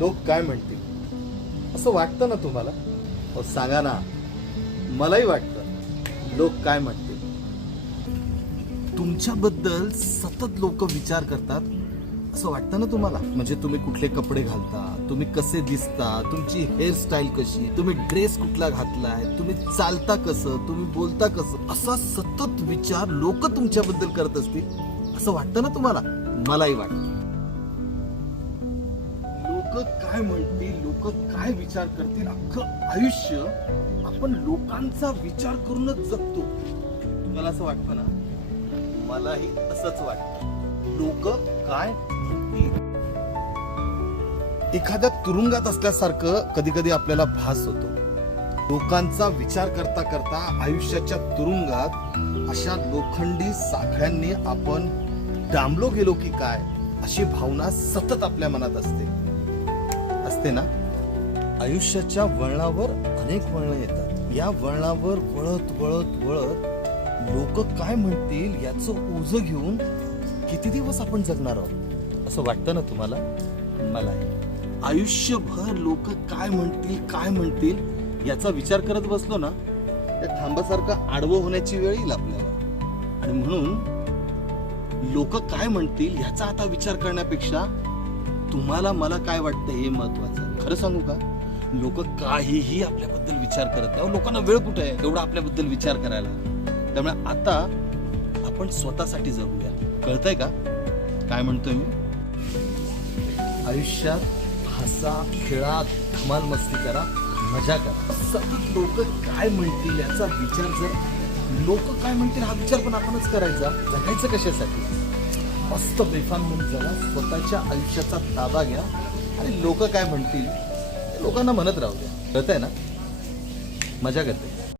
लोक काय म्हणतील असं वाटतं ना तुम्हाला? अहो सांगा ना, मलाही वाटतं लोक काय म्हणतील. तुमच्याबद्दल सतत लोक विचार करतात असं वाटतं ना तुम्हाला? म्हणजे तुम्ही कुठले कपडे घालता, तुम्ही कसे दिसता, तुमची हेअरस्टाईल कशी, तुम्ही ड्रेस कुठला घातलाय, तुम्ही चालता कसं, तुम्ही बोलता कसं, असा सतत विचार लोक तुमच्याबद्दल करत असतील असं वाटतं ना तुम्हाला? मलाही वाटतं. लोक काय म्हणतील, लोक काय विचार करतील, अख्खं आयुष्य आपण लोकांचा विचार करूनच जगतो. तुम्हाला असं वाटतं ना? मलाही असंच वाटतं. लोक काय म्हणतील. एखाद्या तुरुंगात असल्यासारखं कधी कधी आपल्याला भास होतो. लोकांचा विचार करता करता आयुष्याच्या तुरुंगात अशा लोखंडी साखळ्यांनी आपण डांबलो गेलो की काय, अशी भावना सतत आपल्या मनात असते ना. आयुष्याच्या वळणावर अनेक वळणं येतात. या वळणावर वळत वळत वळत लोक काय म्हणतील याचं ओझं घेऊन किती दिवस आपण जगणार आहोत असं वाटतं ना तुम्हाला? मला आयुष्यभर लोक काय म्हणतील याचा विचार करत बसलो ना, त्या खांबासारखं आडवं होण्याची वेळ येईल आपल्याला. आणि म्हणून लोक काय म्हणतील ह्याचा आता विचार करण्यापेक्षा तुम्हाला मला काय वाटतं हे महत्वाचं. खरं सांगू का, लोक काहीही आपल्याबद्दल विचार करत नाही. लोकांना वेळ कुठे आहे एवढा आपल्याबद्दल विचार करायला? त्यामुळे आता आपण स्वतःसाठी जगूया. कळतंय का काय म्हणतोय मी? आयुष्यात हसा, खेळा, धमाल मस्ती करा, मजा करा. सतत लोक काय म्हणतील याचा विचार, जर लोक काय म्हणतील हा विचार पण आपणच करायचा. जगायचं कशासाठी? मस्त बेफान म्हणून जगा, स्वतःच्या आयुष्याचा ताबा घ्या आणि लोक काय म्हणतील लोकांना म्हणत राहू द्या. कळतंय ना? मजा करते.